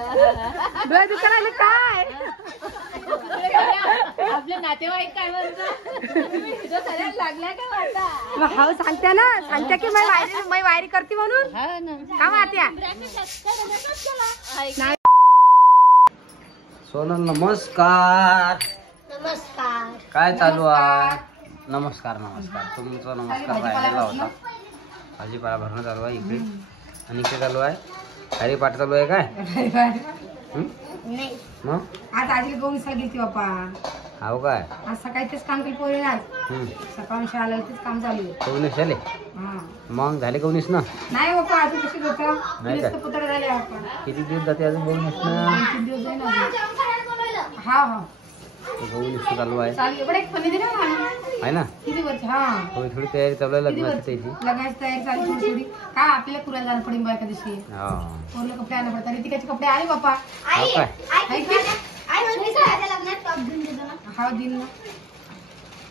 डोळे दुखायला लागले काय? आपले नातेवाईक काय म्हणतात लागल्या काय वाटत? हो सांगते ना, सांगते की मी वायरी करते म्हणून का मात्या. सोनल नमस्कार. नमस्कार. काय चालू आहे? नमस्कार नमस्कार. तुमचा नमस्कार राहिलेला होता. भाजीपाला भरणं चालू आहे इकडे आणि इकडे चालू आहे हरिपाठ चालू आहे काय? मग आज आजी गोविंद गेली बाप्पा. हाव काय? आज सकाळी तेच काम केलं पोरी आज. सकाळी शाळेला तेच काम चालू आहे. कवनीस झाले? मग झाले कवनीस ना? नाही बाप्पा अजून कशी होतं. नाही काय? पुतळे झाले बाप्पा. किती दिवस जाते अजून कवनीस ना? 2-3 दिवस जाईल अजून. हा हा कवनीस चालू आहे. चालू एवढे एक पन्नी दे ना आहे ना? किती वर्ष. हा थोडी थोडी तयारी चालू आहे लग्नाची त्याची. लग्नाची तयारी चालू थोडी थोडी. काय आपल्याला कुरायला जाणं पडेल बायका दिवशी. हा पोरले कपडे आणणं पडतात. रितिकाचे कपडे आले बाप्पा. हाव काय? हा दिन ना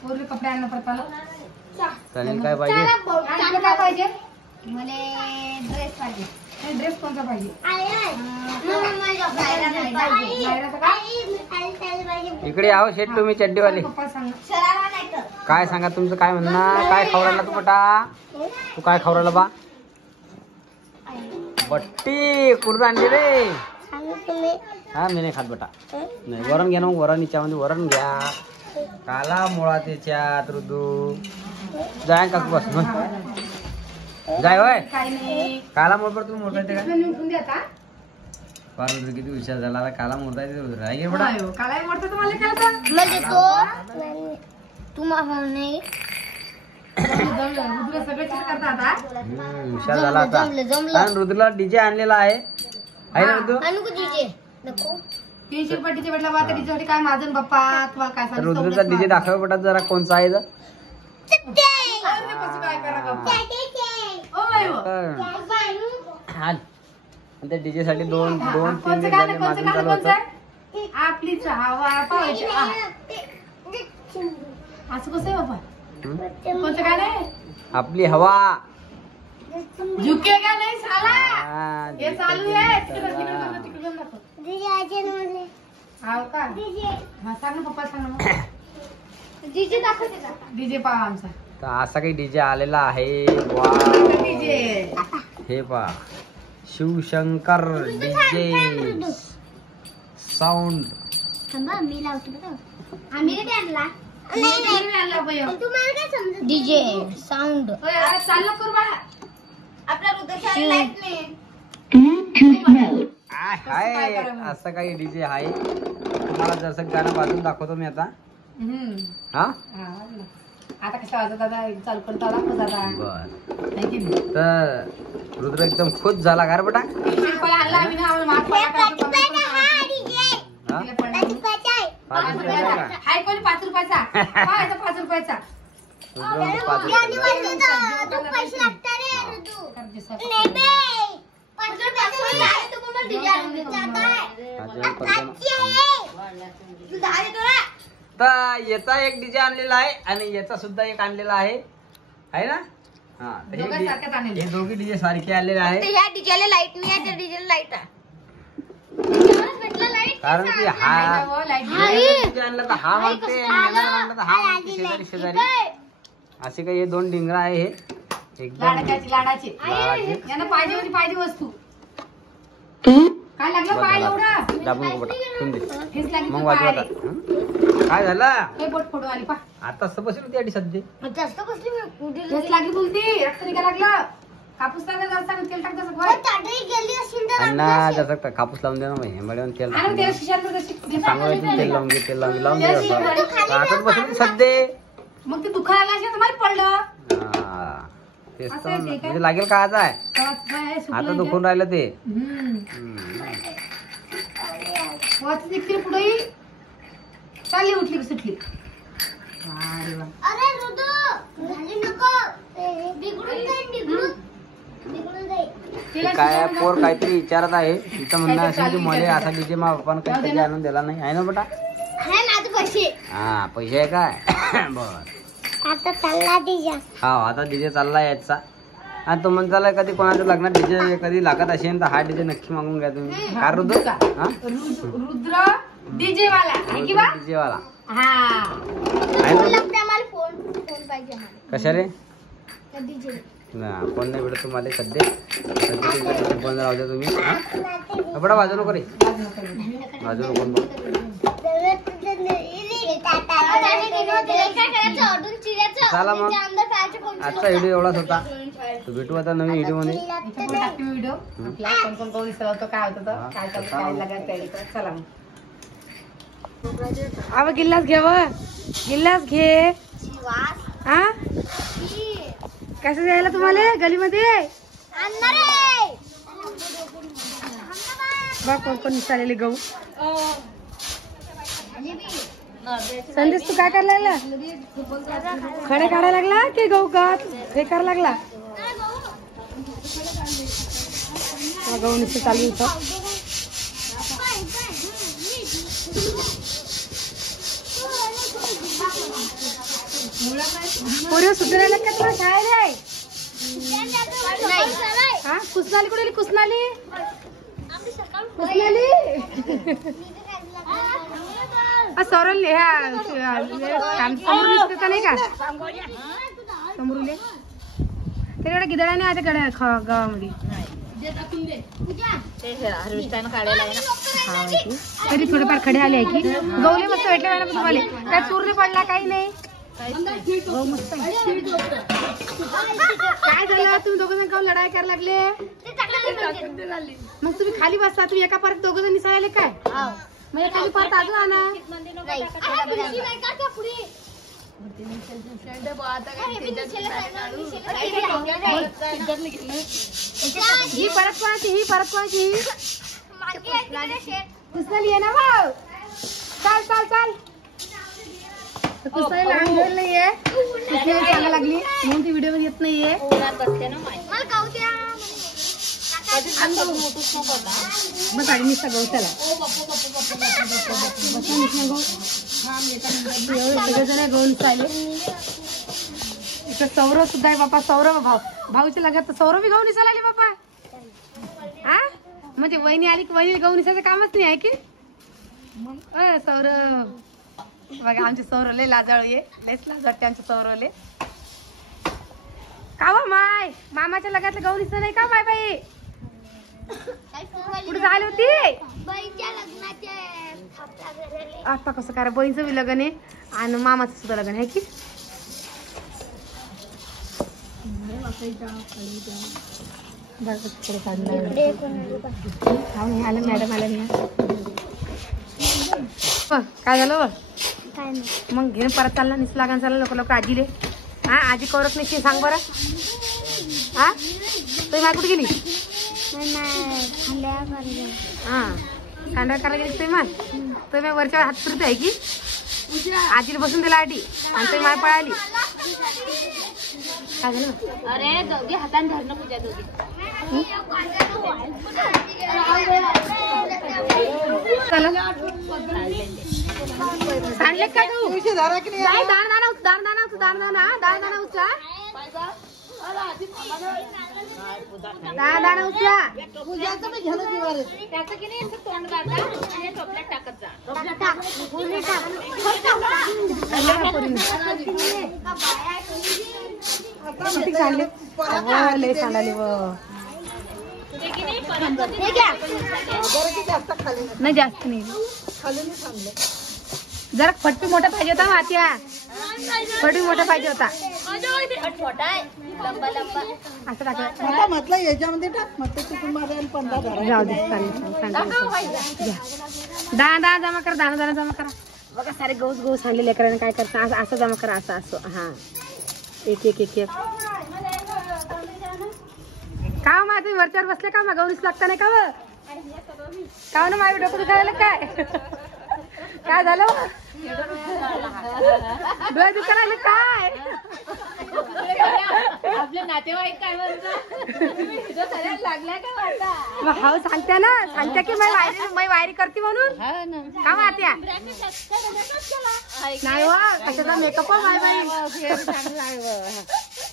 पोरले कपडे आणणं पडतात. चालेल. काय पाहिजे? तुला काय पाहिजे? मला ड्रेस पाहिजे. ड्रेस कोणता पाहिजे? इकडे आहो शेट तुम्ही चड्डीवाले. पप्पा सांग. काय सांगा तुमचं काय म्हणणं? काय खाऊ राहिला तू बेटा? तू काय खाऊ राहिला बा? बट्टी कुठं आणली रे? हा मी नाही खात बेटा. नाही वरण घ्या ना. वरण याच्यामध्ये वरण घ्या. काला मुळा त्याच्यात ऋतू जाय काकू बस जाय होय. काला मुळ पर तुम्ही मोठा येते का? फार ऋतू किती विचार झाला. काला मोठा येते राही बेटा. कालाही मोडतो तुम्हाला सगळे करता आता. हुशार झाला आता. कारण रुद्रला डीजे आणलेला आहे ना ऋतू? 300 रुपये डीजे भेटला बा. डीजे काय माझं बाप्पा तुम्हाला काय सांगू. रुद्रचा डीजे दाखवा बेटा जरा कोणचा आहे तर. काय करा बाप्पा. त्या डीजे साठी दोन 3 दिवस झाले माझं चालू होतं. आपलीच हवा पाहायची. असं कसं आहे बाबा? कोणतं काय नाही आपली हवा झुके का नाही साला. हे चालू आहे. तिकडे जाऊन दाखव. हाव का? हा सांग ना पप्पा सांग ना. डीजे दाखवते का? डीजे पहा आमचा. तर असा काही डीजे आलेला आहे. वा डीजे हे पहा शिवशंकर डीजे साऊंड. मी लावतो बघा. आम्ही कधी आणला? डीजे साऊंड चालू कर बाळा. आपला हृदय लाईट नाही. आहे असं काही डीजे आहे. तुम्हाला जसं गाणं वाजून दाखवतो मी आता. हा आता कसं वाजत दादा चालू करता दादा. बर नाही की नाही. तर रुद्र एकदम खुश झाला का रे बेटा? 300 रुपये आणला आम्ही ना. आम्हाला माफ करा. हा? 5 रुपयाचा हाय कोणी 5 रुपयाचा. काय 5 रुपयाचा. रुद्र 5 तर याचा एक डीजे आणलेला आहे आणि याचा सुद्धा एक आणलेला आहे ना. हा हे दोघी डीजे सारखे आलेले आहेत. ह्या डीजेला लाईट नाही आहे. त्या डीजेला लाईट आहे. कारण की हा डीजे आणला तर हा मागते आणि आणला तर हा मागते. शेजारी शेजारी असे काही हे 2 डिंगरा आहे. हे एकदम लाडाची यांना पाहिजे होती पाहिजे वस्तू. काय लागलं पाय एवढं. दाबून बेटा ठेवून दे. हेच लागली मग वाजवा आता. काय झालं बोट फोडू आली पा. आता बसली होती आधी सध्या. जास्त कसली हेच लागली बोलती. रक्त निघा लागलं. कापूस टाकायचा असता तेल टाकता. अण्णा जसं कापूस लावून दे ना. हेंबाड्यावर तेल सांगायचं. तेल लावून घे. तेल लावून दे. आता बसली सध्या. मग ते दुखायला लागलं तर माहित पडलं. तेच तर म्हणजे लागेल का आज आहे. आता दुखून राहिलं ते. पुढे चालली उठली की सुटली. काय पोर काहीतरी विचारत आहे. तिचं म्हणणं असेल की मला असा डीजे मा बापानं काही आणून दिला नाही आहे ना बेटा. हा पैसे आहे काय. बर आता चालला डीजे. हा आता डीजे चालला याचा. आणि तो म्हणताला कधी कोणाच्या लग्नात डीजे कधी लागत असेल तर हा डीजे नक्की मागून घ्या तुम्ही. का रुद्र? हा रुद्र डीजे वाला आहे की बा? डीजे वाला हा आहे ना? कशा रे? फोन नाही भेटत तुम्हाला सध्या. फोन राहू द्या तुम्ही. कपडा वाजू नको रे, वाजू नको. चला मग आजचा व्हिडिओ एवढाच होता. भेटू आता नवीन व्हिडिओ मध्ये. व्हिडिओ कोण कोण कोण दिसला होतो, काय होतं काय चालू काय लागायचं. चला मग अब गिल्लास घे व गिल्लास घे. हा कसं जायला तुम्हाला गलीमध्ये बघ कोण कोण निघालेले गहू. संदेश तू काय करायला लागला? खडे काढायला लागला की गहू गात हे करायला लागला? गहू नुसतं चालू होतं. पोरी सुधारायला का तुला शाळेला? हा कुसनाली कुठे? कुसनाली कुसनाली सौरल समोर दिसत नाही का? समोर ते एवढ्या गिदळाने आता गड्या गावामध्ये कधी थोडेफार खडे आले आहे की गवले मस्त भेटले मॅडम तुम्हाला? काय चूर पडला काही नाही. गहू मस्त काय झालं? तुम्ही दोघ जण काऊन लढाई करायला लागले? मग तुम्ही खाली बसता, तुम्ही एका परत दोघ जण निसायले काय? म्हणजे खाली परत अजून आणा. ही परत कोणाची? ही परत कोणाची? कुसनाली आहे ना भाऊ. चाल चाल चाल. कुसनाली लहान मुलं नाहीये, कुसनाली सांगायला लागली म्हणून ती व्हिडिओ मध्ये येत नाहीये. मग गाडी निसता गहू त्याला सगळेजण गहू निसताले. इथं सौरव सुद्धा आहे बापा. सौरव भाऊच्या लग्नात सौरव बी गहू निसायला आली बापा. हा म्हणजे वहिनी आली की वहिनी गहू निसायचं कामच नाही आहे की? सौरव बघा आमचे सौरव लय लाजाळू ये, लयच लाजाळते आमचे सौरवले. का व माय मामाच्या लग्नातलं गहू निसतं नाही का माय बाई? कुठे झाली होती? आता कसं करा, बहीणचं बी लग्न आहे आणि मामाचं सुद्धा लग्न आहे की? आलं मॅडम आल्या नाही. काय झालं? मग घेऊन परत चालला निस लागान चालला लोक लोक आजीले. हा आजी करत नाही सांग बरं. हा तुम्ही माय कुठे गेली? हा खांडा करायला गेली तुम्ही वरच्या हात फिरते आहे की? आजीला बसून दिला आधी आणि तुम्ही माय पळाली. काय झालं? अरे दोघी हाताने धरणं पूजा दोघी. सांडले का तू? दाण दाणा दाण दाणा दाण दाणा दाण दाणा उचला. दाण दाणा उचला. त्याचं की नाही तोंड काढा आणि टोपल्यात टाकत जा. लय सांडाली व नाही जास्त नाही. जरा फटपी मोठा पाहिजे होता मात्या. फटपी मोठा पाहिजे होता. असं टाकलं म्हटलं याच्यामध्ये टाक म्हटलं. जाऊ दे चालेल. दाणा जमा करा. दाणा दाणा जमा करा. बघा सारे गहूच गहू सांडले लेकरांना काय करता. असं जमा करा. असं असं हा एक एक एक एक. का मा तुम्ही वरच्यावर बसले का? गहू निस लागता नाही का? का ना माझ्या डोकं दुखायला काय? काय झालं? डोळे दुखायला काय? आपले नातेवाईक काय म्हणतात? लागल्या का वाटा? हा सांगत्या ना. सांगत्या की मै वायरी करते म्हणून. का मात्या नाही हो कशाचा मेकअप बाय बाई.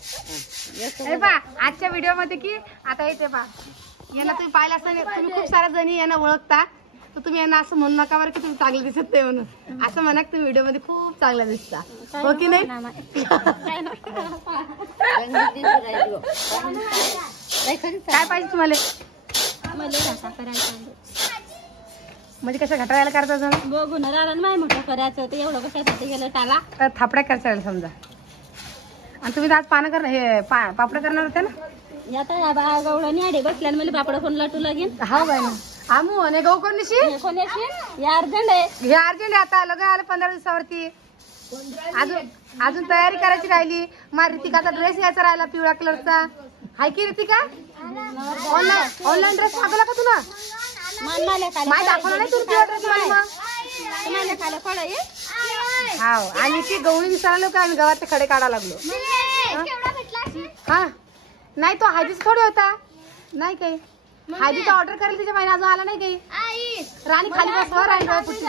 हे पहा आजच्या व्हिडिओ मध्ये की आता येते पहा यांना तुम्ही पाहिलं असताना तुम्ही खूप साऱ्या जणी यांना ओळखता तर तुम्ही यांना असं म्हणू नका बरं की तुम्ही चांगले दिसत नाही म्हणून असं म्हणा की तुम्ही व्हिडिओ मध्ये खूप चांगला दिसता हो की नाही काय पाहिजे तुम्हाला म्हणजे कसं घटायला करायचं बघून राहणार नाही मोठं करायचं ते एवढं कशासाठी गेलं त्याला थापड्या करायला समजा आणि तुम्ही आज पानं करणार हे पापड करणार होते ना आता बा गवळणी आडे बसल्या मला पापड कोण लाटू लागेल हा बाय ना आमू आणि गहू कोण निशी कोण येशील या अर्जंट आहे हे अर्जंट आता लग्न आलं 15 दिवसावरती अजून तयारी करायची राहिली मग रितिकाचा ड्रेस यायचा राहिला पिवळ्या कलरचा हाय की रितिका ऑनलाईन ड्रेस मागवला का तुला माय दाखवला नाही तुला ड्रेस हाव आणि ती गवळी दिसायला लोक आम्ही गव्हाचे खडे काढा लागलो हा नाही तो हळदीचा थोडी होता नाही काही हळदीचा ऑर्डर करेल तिच्या महिना अजून आला नाही काही राणी खाली बसवा राणी पुढची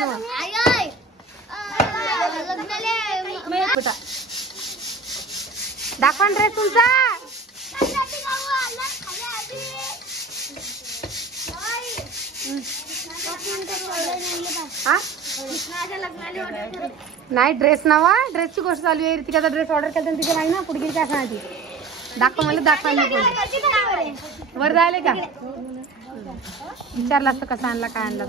दाखवा ड्रेस तुमचा नाही ड्रेस नावा ड्रेसची गोष्ट चालू आहे रितिकाचा ड्रेस ऑर्डर केला तिच्या नाही ना पुढे काय सांगा ती दाखव मला दाखवा वर जायला का विचारलं असतं कसं आणला काय आणलं